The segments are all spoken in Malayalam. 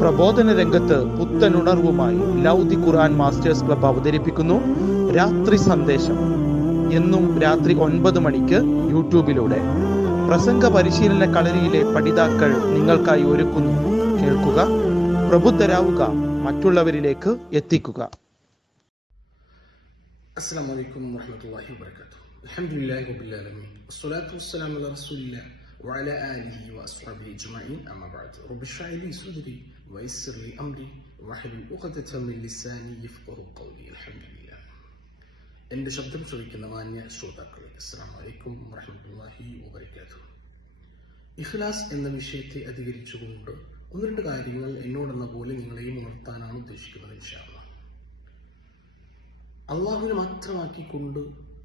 പ്രബോധന രംഗത്ത് പുത്തനുണർവുമായി ലൗദി ഖുർആൻ മാസ്റ്റേഴ്സ് ക്ലബ് അവതരിപ്പിക്കുന്നു. രാത്രി സന്ദേശം. എന്നും രാത്രി ഒൻപത് മണിക്ക് യൂട്യൂബിലൂടെ. പ്രസംഗ പരിശീലന കളരിയിലെ പഠിതാക്കൾ നിങ്ങൾക്കായി ഒരുക്കുന്നു. കേൾക്കുക പ്രബുദ്ധരാവുക മറ്റുള്ളവരിലേക്ക് എത്തിക്കുക. അസ്സാം വലൈക്കും വാഹമത്തല്ലാഹി വാബർക്കാത്തു അലഹമുല്ലാ റബ്ബിൽ ആലമീൻ. അസ്സലാത്തു വസ്സലാമു അലാ റസൂലില്ലാഹി وعلى آله وأصحابه أجمعين أما بعد رب اشرح لي صدري ويسر لي أمري واحلل عقدة من لساني يفقه قولي الحمد لله എൻ്റെ ശബ്ദം ശ്രവിക്കുന്ന മാന്യ ശ്രോതാക്കളെ അസ്സാം വലൈക്കും വറഹമത്തല്ലാഹി വബർക്കാത്തു ഇഖ്ലാസ് എന്ന വിഷയത്തെ അധികരിച്ചുകൊണ്ട് ഒന്ന് രണ്ട് കാര്യങ്ങൾ എന്നോടെന്ന പോലെ നിങ്ങളെയും ഉണർത്താനാണ് ഉദ്ദേശിക്കുന്നത് ഇൻഷാല്ല അള്ളാഹുവിനെ മാത്രമാക്കിക്കൊണ്ട്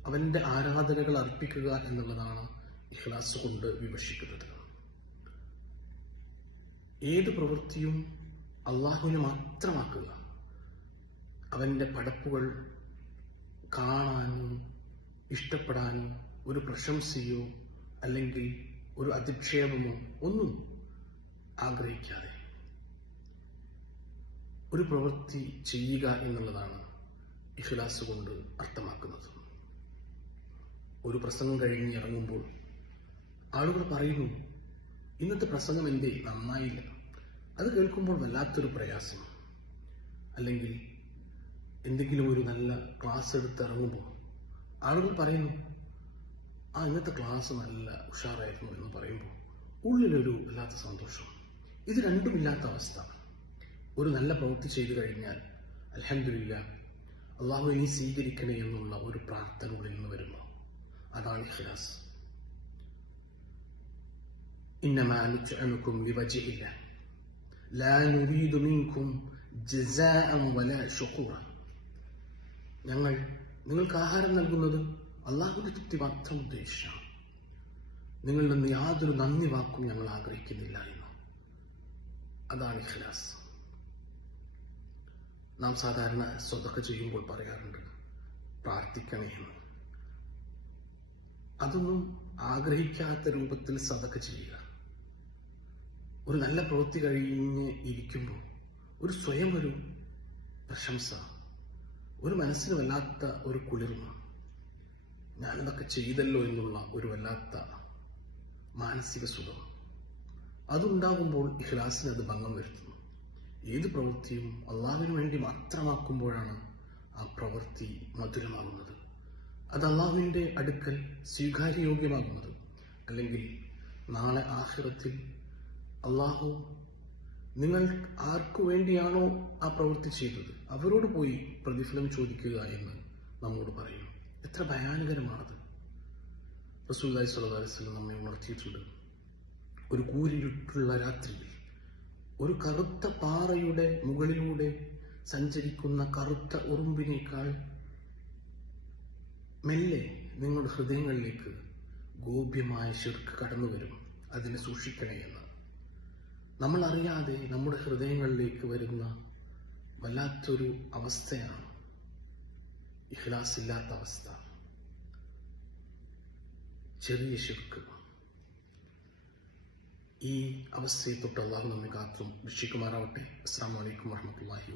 അവന്റെ ആരാധനകൾ അർപ്പിക്കുക എന്നുള്ളതാണ് ഇഖ്ലാസ് കൊണ്ട് വിമർശിക്കുന്നത്. ഏത് പ്രവൃത്തിയും അള്ളാഹുവിനെ മാത്രമാക്കുക. അവന്റെ പടപ്പുകൾ കാണാനും ഇഷ്ടപ്പെടാനും ഒരു പ്രശംസയോ അല്ലെങ്കിൽ ഒരു അധിക്ഷേപമോ ഒന്നും ആഗ്രഹിക്കാതെ ഒരു പ്രവൃത്തി ചെയ്യുക എന്നുള്ളതാണ് ഇഖ്ലാസ് കൊണ്ട് അർത്ഥമാക്കുന്നത്. ഒരു പ്രസംഗം കഴിഞ്ഞ് ഇറങ്ങുമ്പോൾ ആളുകൾ പറയുന്നു ഇന്നത്തെ പ്രസംഗം എന്തേ? നന്നായില്ല. അത് കേൾക്കുമ്പോൾ വല്ലാത്തൊരു പ്രയാസം. അല്ലെങ്കിൽ എന്തെങ്കിലും ഒരു നല്ല ക്ലാസ് എടുത്ത് ഇറങ്ങുമ്പോൾ ആളുകൾ പറയുന്നു ആ ഇന്നത്തെ ക്ലാസ് നല്ല ഉഷാറായിരുന്നു എന്ന് പറയുമ്പോൾ ഉള്ളിലൊരു വല്ലാത്ത സന്തോഷം. ഇത് രണ്ടുമില്ലാത്ത അവസ്ഥ. ഒരു നല്ല പ്രവൃത്തി ചെയ്തു കഴിഞ്ഞാൽ അലഹമില്ല അള്ളാഹു ഇനി സ്വീകരിക്കണേ എന്നുള്ള ഒരു പ്രാർത്ഥന ഉള്ളിൽ നിന്ന് വരുന്നു അതാണ് ഇഖ്ലാസ്. إنما نطعمكم لوجه الله لا نريد منكم جزاء ولا شكورا ഞങ്ങൾ നിങ്ങൾക്ക് ആഹാരം നൽകുന്നത് അള്ളാഹുവിന്റെ തൃപ്തി മാത്രം ഉദ്ദേശിച്ചാണ് നിങ്ങളിൽ നിന്ന് യാതൊരു നന്ദി വാക്കും ഞങ്ങൾ ആഗ്രഹിക്കുന്നില്ല എന്ന് അതാണ് ഇഖ്ലാസ് നാം സാധാരണ സ്വതൊക്കെ ചെയ്യുമ്പോൾ പറയാറുണ്ട് പ്രാർത്ഥിക്കണേ എന്ന് അതൊന്നും ആഗ്രഹിക്കാത്ത രൂപത്തിൽ സതക്ക ചെയ്യുക ഒരു നല്ല പ്രവൃത്തി കഴിഞ്ഞ് ഇരിക്കുമ്പോൾ ഒരു സ്വയം ഒരു പ്രശംസ ഒരു മനസ്സിന് വല്ലാത്ത ഒരു കുളിർമ ഞാനതൊക്കെ ചെയ്തല്ലോ എന്നുള്ള ഒരു വല്ലാത്ത മാനസിക സുഖം. അതുണ്ടാകുമ്പോൾ ഇഹ്ലാസിന് അത് ഭംഗം വരുത്തുന്നു. ഏത് പ്രവൃത്തിയും അള്ളാഹുവിന് വേണ്ടി മാത്രമാക്കുമ്പോഴാണ് ആ പ്രവൃത്തി മധുരമാകുന്നത്. അത് അള്ളാഹുവിന്റെ അടുക്കൽ സ്വീകാര്യയോഗ്യമാകുന്നത്. അല്ലെങ്കിൽ നാളെ ആഹ്റത്തിൽ അള്ളാഹു നിങ്ങൾ ആർക്കു വേണ്ടിയാണോ ആ പ്രവൃത്തി ചെയ്തത്? അവരോട് പോയി പ്രതിഫലം ചോദിക്കുക എന്ന് നമ്മോട് പറയുന്നു എത്ര ഭയാനകരമാണത്. റസൂല്ലായി വസല്ലം നമ്മെ ഉണർത്തിയിട്ടുണ്ട്. ഒരു കൂരിരുട്ടുള്ള രാത്രിയിൽ ഒരു കറുത്ത പാറയുടെ മുകളിലൂടെ സഞ്ചരിക്കുന്ന കറുത്ത ഉറുമ്പിനേക്കാൾ മെല്ലെ നിങ്ങളുടെ ഹൃദയങ്ങളിലേക്ക് ഗോപ്യമായ ശിർക്ക് കടന്നു വരും അതിനെ സൂക്ഷിക്കണേ എന്ന്. നമ്മൾ അറിയാതെ നമ്മുടെ ഹൃദയങ്ങളിലേക്ക് വരുന്ന വല്ലാത്തൊരു അവസ്ഥയാണ് ഇഹ്ലാസ് ഇല്ലാത്ത അവസ്ഥ. ചെറിയ ശിർക്ക്. ഈ അവസ്ഥയെ തൊട്ട് അള്ളാഹു നമ്മെ കാത്തും. രക്ഷിക്കുമാറാവട്ടെ അസ്സാം വലൈക്കും വാഹമത്തല്ലാഹി